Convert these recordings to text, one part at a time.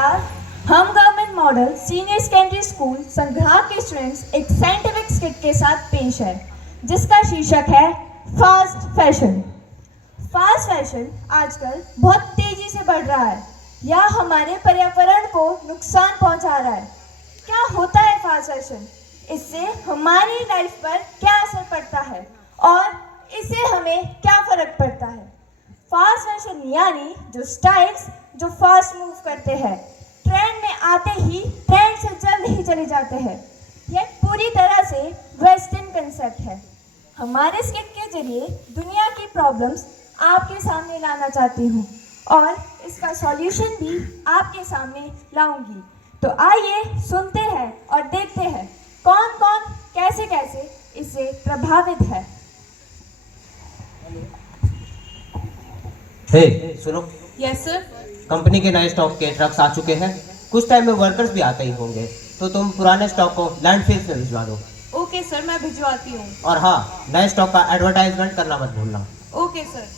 हम government model senior secondary school संग्राम के स्टूडेंट्स एक साइंटिफिक स्किट के साथ पेश है जिसका शीर्षक है फास्ट फैशन। फास्ट फैशन आजकल बहुत तेजी से बढ़ रहा है या हमारे पर्यावरण को नुकसान पहुंचा रहा है। क्या होता है फास्ट फैशन, इससे हमारी लाइफ पर क्या असर पड़ता है और इससे हमें क्या फर्क पड़ता है। फास्ट फैशन यानी जो स्टाइल्स जो फास्ट मूव करते हैं, ट्रेंड में आते ही ट्रेंड से जल्द ही चले जाते हैं। यह पूरी तरह से वेस्टर्न कंसेप्ट है। हमारे स्किट के जरिए दुनिया की प्रॉब्लम्स आपके सामने लाना चाहती हूँ और इसका सॉल्यूशन भी आपके सामने लाऊंगी। तो आइए सुनते हैं और देखते हैं कौन कौन कैसे कैसे इससे प्रभावित है। हे सुनो, यस सर। कंपनी के नए स्टॉक के ट्रक्स आ चुके हैं। कुछ टाइम में वर्कर्स भी आते ही होंगे, तो तुम पुराने स्टॉक को लैंडफिल में भिजवा दो। ओके सर, मैं भिजवाती हूँ। और हाँ, नए स्टॉक का एडवर्टाइजमेंट करना मत भूलना। Okay sir.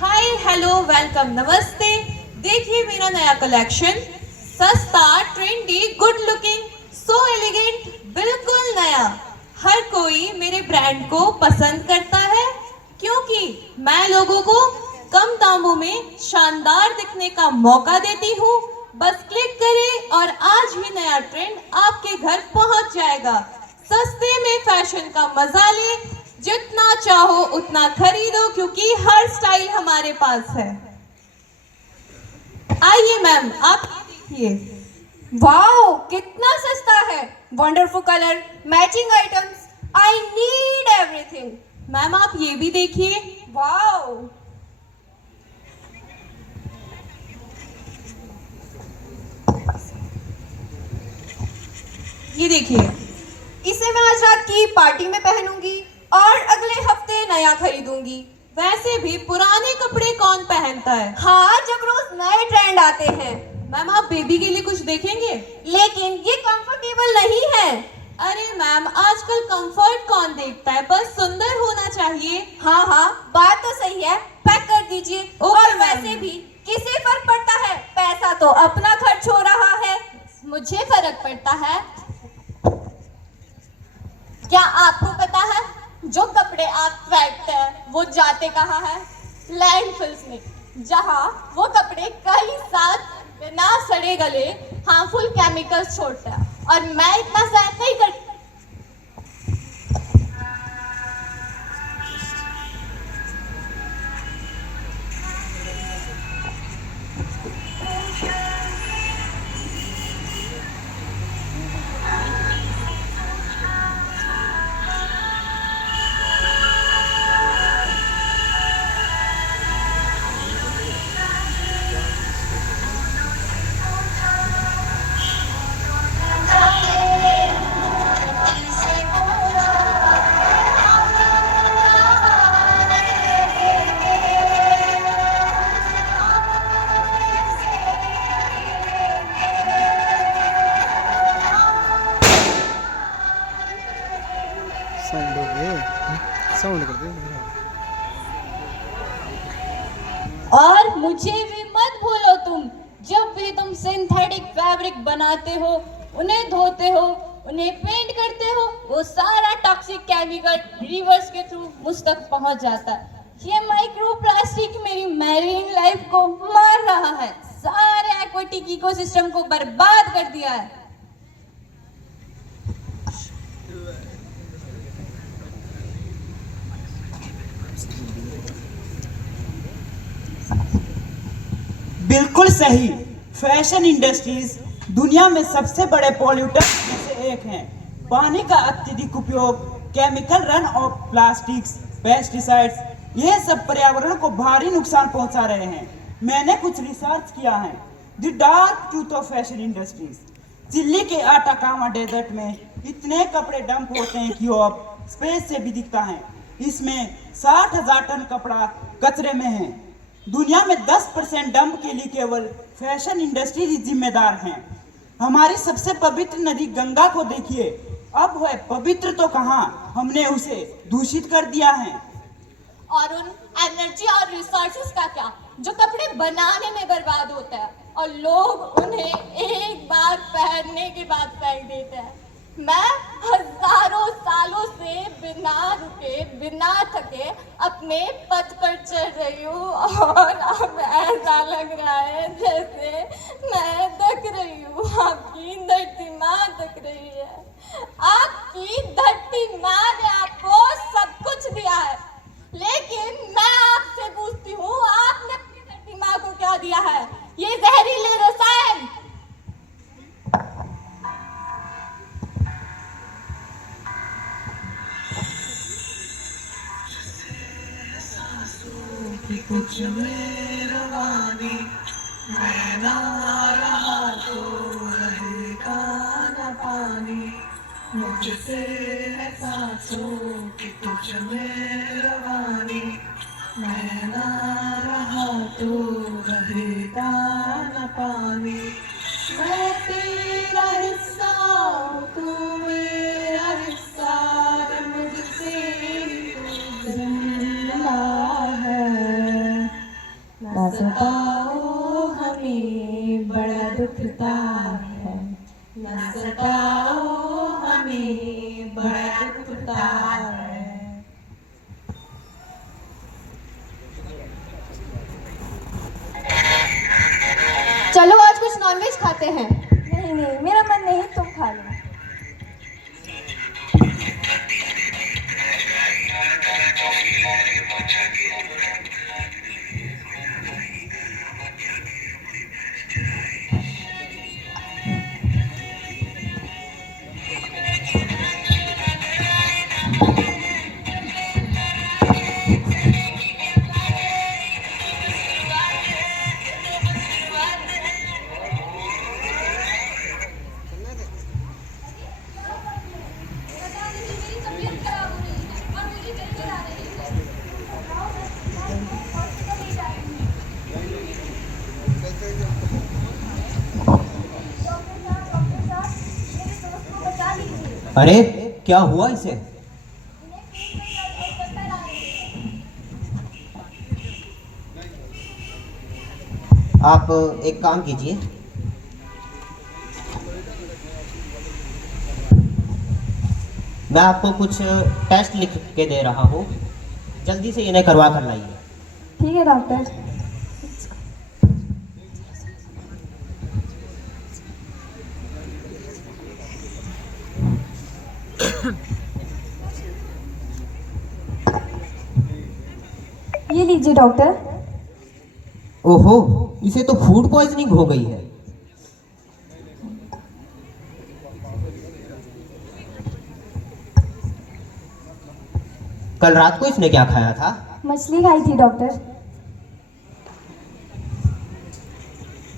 Hi, hello, welcome, नमस्ते। देखिए मेरा नया कलेक्शन, सस्ता, trendy, good looking, so elegant, बिल्कुल नया। हर कोई मेरे ब्रांड को पसंद करता है क्योंकि मैं लोगों को कम दामों में शानदार दिखने का मौका देती हूँ। बस क्लिक करें और आज ही नया ट्रेंड आपके घर पहुंच जाएगा। सस्ते में फैशन का मजा ले, जितना चाहो उतना खरीदो क्योंकि हर स्टाइल हमारे पास है। आइए मैम, आप देखिए। वाओ, कितना सस्ता है। Wonderful colour, matching items, I need everything. Ma'am आप ये भी देखिए। वाओ, ये देखिए। इसे मैं आज रात की पार्टी में पहनूंगी और अगले हफ्ते नया खरीदूंगी। वैसे भी पुराने कपड़े कौन पहनता है। हाँ, जब रोज नए ट्रेंड आते हैं। मैम आप बेबी के लिए कुछ देखेंगे। लेकिन ये कंफर्टेबल नहीं है। अरे मैम, आजकल कंफर्ट कौन देखता है, बस सुंदर होना चाहिए। हाँ हाँ, बात तो सही है, पैक कर दीजिए। ओके, और मैम। वैसे भी किसे फर्क पड़ता है, पैसा तो अपना खर्च हो रहा है। मुझे फर्क पड़ता है। क्या आपको पता है जो कपड़े आप फेंकते हैं वो जाते कहाँ है? लैंडफिल्स में, जहाँ वो कपड़े कई साल बिना सड़े गले हार्मफुल केमिकल्स छोड़ते हैं। और मैं इतना सहन नहीं कर। साउंड हो गए, साउंड कर दे। और मुझे भी मत भूलो तुम, जब भी तुम सिंथेटिक फैब्रिक बनाते हो, उन्हें धोते हो, उन्हें पेंट करते हो, वो सारा टॉक्सिक केमिकल रिवर्स के थ्रू मुझ तक पहुंच जाता है। ये माइक्रो प्लास्टिक मेरी मैरीन लाइफ को मार रहा है, सारे एक्वेटिक इकोसिस्टम को बर्बाद कर दिया है। बिल्कुल सही। फैशन इंडस्ट्रीज दुनिया में सबसे बड़े पॉल्यूटर में से एक हैं। पानी का अत्यधिक उपयोग, chemical run of plastics, pesticides, ये सब पर्यावरण को भारी नुकसान पहुंचा रहे हैं। मैंने कुछ रिसर्च किया है। The dark truth of fashion industries. Chilli के आटाकामा डेजर्ट में इतने कपड़े डंप होते हैं कि वो अब स्पेस से भी दिखता है। इसमें 60,000 टन कपड़ा कचरे में है। दुनिया में 10% डंप के लिए केवल फैशन इंडस्ट्री ही जिम्मेदार हैं। हमारी सबसे पवित्र नदी गंगा को देखिए, अब वह पवित्र तो कहाँ, हमने उसे दूषित कर दिया है। और उन एनर्जी और रिसोर्सेज का क्या जो कपड़े बनाने में बर्बाद होता है। और लोग उन्हें एक बार पहनने के बाद फेंक देते हैं। मैं हजारों सालों से बिना रुके बिना थके अपने पथ पर चल रही हूँ और अब ऐसा लग रहा है जैसे मैं थक रही हूँ। आपकी धरती माँ थक रही है। आपकी धरती माँ ने आपको सब कुछ दिया है, लेकिन मैं आपसे पूछती हूँ, आपने अपनी धरती माँ को क्या दिया है? ये जहरीले रसायन। कुछ मेरा वाणी मैं ना रहा तो रहेगा न पानी मुझसे एहसासों कि कुछ मेरा वाणी मैं ना रहा तो रहेगा न पानी मैं तेरा हिस्सा तू मेरा हिस्सा मुझसे जिंदा न सताओ हमें बड़ा दुखता है न सताओ हमें बड़ा दुखता है। चलो आज कुछ नॉनवेज खाते हैं। नहीं नहीं, मेरा मन नहीं, तुम खा लो। अरे क्या हुआ इसे? आप एक काम कीजिए, मैं आपको कुछ टेस्ट लिख के दे रहा हूँ, जल्दी से इन्हें करवा कर लाइए। ठीक है डॉक्टर। ये लीजिए डॉक्टर। ओहो, इसे तो फूड पॉइजनिंग हो गई है। कल रात को इसने क्या खाया था? मछली खाई थी डॉक्टर।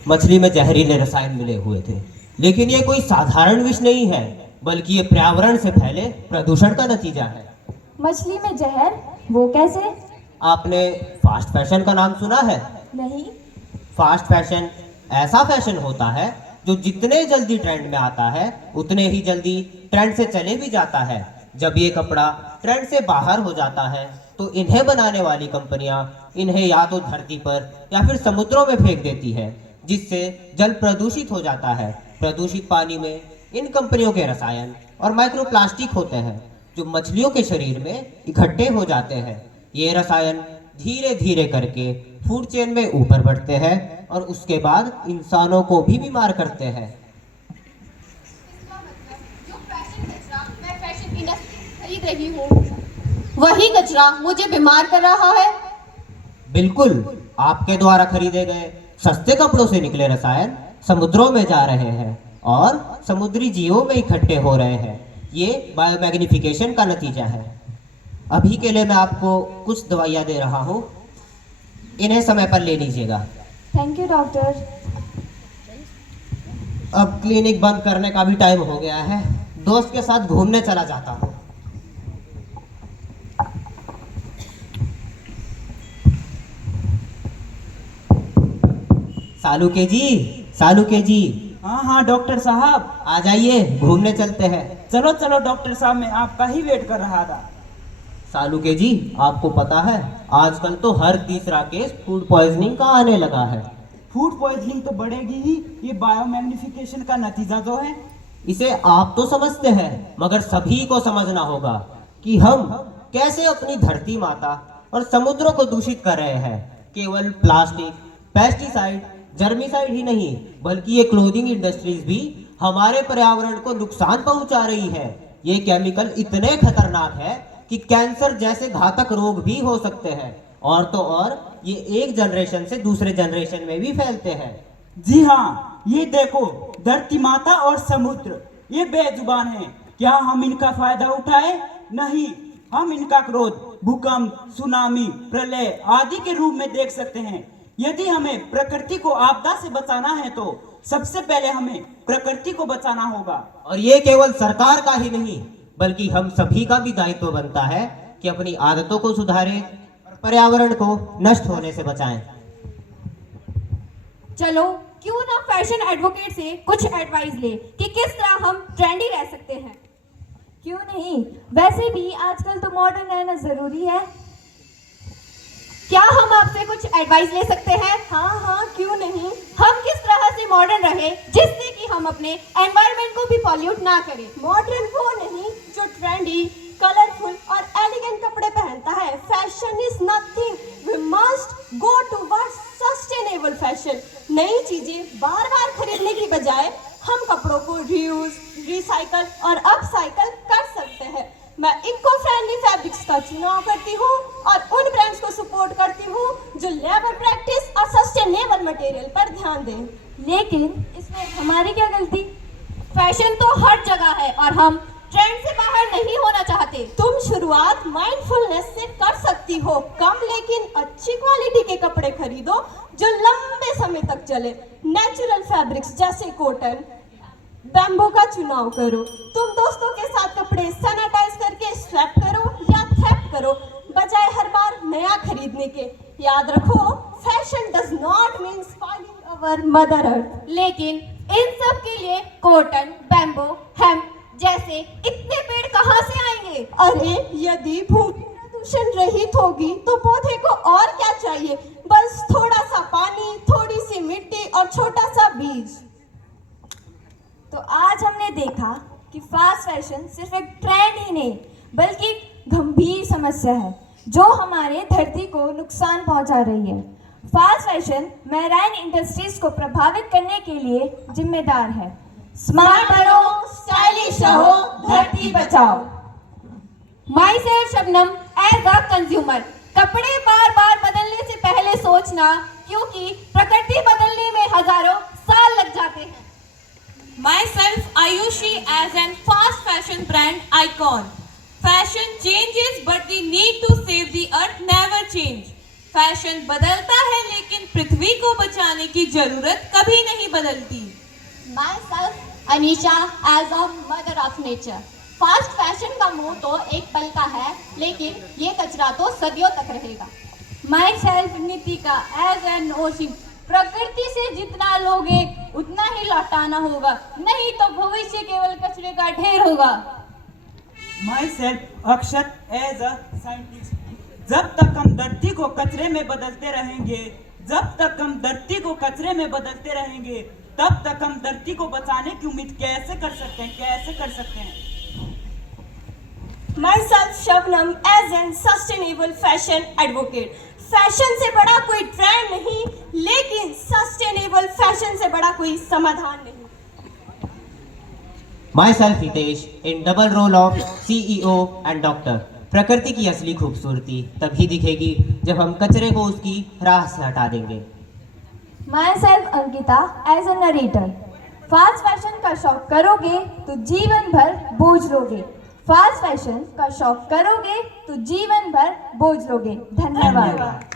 मछली में जहरीले रसायन मिले हुए थे, लेकिन ये कोई साधारण विष नहीं है, बल्कि ये पर्यावरण से फैले प्रदूषण का नतीजा है। मछली में जहर? वो कैसे? आपने फास्ट फैशन का नाम सुना है? नहीं। फास्ट फैशन ऐसा फैशन होता है जो जितने जल्दी ट्रेंड में आता है उतने ही जल्दी ट्रेंड से चले भी जाता है। जब ये कपड़ा ट्रेंड से बाहर हो जाता है तो इन्हें बनाने वाली कंपनियां इन्हें या तो धरती पर या फिर समुद्रों में फेंक देती है, जिससे जल प्रदूषित हो जाता है। प्रदूषित पानी में इन कंपनियों के रसायन और माइक्रोप्लास्टिक होते हैं जो मछलियों के शरीर में इकट्ठे हो जाते हैं। ये रसायन धीरे धीरे करके फूड चेन में ऊपर बढ़ते हैं और उसके बाद इंसानों को भी बीमार करते हैं। जो फैशन कचरा मैं फैशन इंडस्ट्री खरीद रही हूँ, वही कचरा मुझे बीमार कर रहा है। बिल्कुल, आपके द्वारा खरीदे गए सस्ते कपड़ों से निकले रसायन समुद्रों में जा रहे हैं और समुद्री जीवों में इकट्ठे हो रहे हैं। ये बायोमैग्निफिकेशन का नतीजा है। अभी के लिए मैं आपको कुछ दवाइयाँ दे रहा हूँ, इन्हें समय पर ले लीजिएगा। Thank you doctor. अब क्लिनिक बंद करने का भी टाइम हो गया है, दोस्त के साथ घूमने चला जाता हूँ। सालुके जी, सालुके जी। हाँ हाँ डॉक्टर साहब, आ जाइए, घूमने चलते हैं। चलो चलो डॉक्टर साहब, मैं आपका ही वेट कर रहा था। सालुके जी, आपको पता है आजकल तो हर तीसरा केस फूड पॉइजनिंग का आने लगा है। फूड पॉइजनिंग तो बढ़ेगी ही, ये बायोमैग्निफिकेशन का नतीजा जो है। इसे आप तो समझते हैं, मगर सभी को समझना होगा कि हम कैसे अपनी धरती माता और समुद्रों को दूषित कर रहे हैं। केवल प्लास्टिक, पेस्टिसाइड, जर्मिसाइड ही नहीं, बल्कि ये क्लोथिंग इंडस्ट्रीज भी हमारे पर्यावरण को नुकसान पहुंचा रही है। ये केमिकल इतने खतरनाक है कि कैंसर जैसे घातक रोग भी हो सकते हैं, और तो और ये एक जनरेशन से दूसरे जनरेशन में भी फैलते हैं। जी हाँ, ये देखो, धरती माता और समुद्र ये बेजुबान हैं। क्या हम इनका फायदा उठाए? नहीं, हम इनका क्रोध भूकंप, सुनामी, प्रलय आदि के रूप में देख सकते हैं। यदि हमें प्रकृति को आपदा से बचाना है तो सबसे पहले हमें प्रकृति को बचाना होगा। और ये केवल सरकार का ही नहीं, बल्कि हम सभी का भी दायित्व बनता है कि अपनी आदतों को सुधारें और पर्यावरण को नष्ट होने से बचाएं। चलो क्यों ना फैशन एडवोकेट से कुछ एडवाइस ले कि किस तरह हम ट्रेंडी रह सकते हैं। क्यों नहीं, वैसे भी आजकल तो मॉडर्न रहना जरूरी है। क्या हम आपसे कुछ एडवाइस ले सकते हैं? हाँ, क्यों नहीं। हम किस तरह से मॉडर्न रहे जिससे कि हम अपने एनवायरनमेंट को भी पॉल्यूट ना करें। मॉडर्न वो नहीं जो ट्रेंडी, कलरफुल और एलिगेंट कपड़े पहनता है। Fashion is nothing, we must go towards sustainable fashion. नई चीजें बार बार खरीदने की बजाय हम कपड़ों को रीयूज, रिसाइकल और अपसाइकल कर सकते हैं। मैं इको फ्रेंडली फैब्रिक्स का चुनाव करती हूँ और उन ब्रांड्स को सपोर्ट करती हूँ जो लेबर प्रैक्टिस और सस्टेनेबल मटेरियल पर ध्यान दें। लेकिन इसमें हमारी क्या गलती? फैशन तो हर जगह है और हम ट्रेंड से बाहर नहीं होना चाहते। तुम शुरुआत माइंडफुलनेस से कर सकती हो। कम लेकिन अच्छी क्वालिटी के कपड़े खरीदो जो लंबे समय तक चले। नेचुरल फैब्रिक्स जैसे कॉटन, बैम्बू का चुनाव करो। तुम दोस्तों के साथ कपड़े सैनिटाइज करके स्वैप करो या थ्रेफ्ट करो, बजाय हर बार नया खरीदने के। याद रखो, fashion does not mean spoiling our mother earth. लेकिन इन सब के लिए कॉटन, बैम्बू, हेम्प जैसे इतने पेड़ कहाँ से आएंगे? अरे, यदि भूमि प्रदूषण रहित होगी तो पौधे को और क्या चाहिए? बस थोड़ा सा पानी, थोड़ी सी मिट्टी और छोटा सा बीज। तो आज हमने देखा कि फास्ट फैशन सिर्फ एक ट्रेंड ही नहीं, बल्कि एक गंभीर समस्या है जो हमारे धरती को नुकसान पहुंचा रही है। फास्ट फैशन मैराइन इंडस्ट्रीज को प्रभावित करने के लिए जिम्मेदार है। स्मार्ट बनो, स्टाइलिश रहो, धरती बचाओ। Myself Shabnam as a consumer, कपड़े बार बार बदलने से पहले सोचना, क्योंकि प्रकृति बदलने में हजारों साल लग जाते हैं। Myself Ayushi as an fast fashion brand icon. Fashion changes but the need to save the earth never change. Fashion बदलता है लेकिन पृथ्वी को बचाने की जरूरत कभी नहीं बदलती। Myself Anisha as a mother of nature. Fast fashion का मुंह तो एक पल का है, लेकिन ये कचरा तो सदियों तक रहेगा। Myself Nitika as an ocean, प्रकृति से जितना लोगे उतना ही लौटाना होगा, नहीं तो भविष्य केवल कचरे का ढेर होगा। Myself Akshat as a scientist, जब तक हम धरती को कचरे में बदलते रहेंगे, जब तक हम धरती को कचरे में बदलते रहेंगे, तब तक हम धरती को बचाने की उम्मीद कैसे कर सकते हैं? Myself Shabnam as an sustainable fashion advocate. Fashion से बड़ा कोई ट्रेंड नहीं, लेकिन सस्टेनेबल फैशन से बड़ा कोई समाधान नहीं। Myself Hitesh in double role of CEO and doctor. प्रकृति की असली खूबसूरती तभी दिखेगी जब हम कचरे को उसकी राह से हटा देंगे। Myself Ankita as a narrator, fast fashion का शौक करोगे तो जीवन भर बोझ लोगे। फास्ट फैशन का शौक करोगे तो जीवन भर बोझ लोगे। धन्यवाद।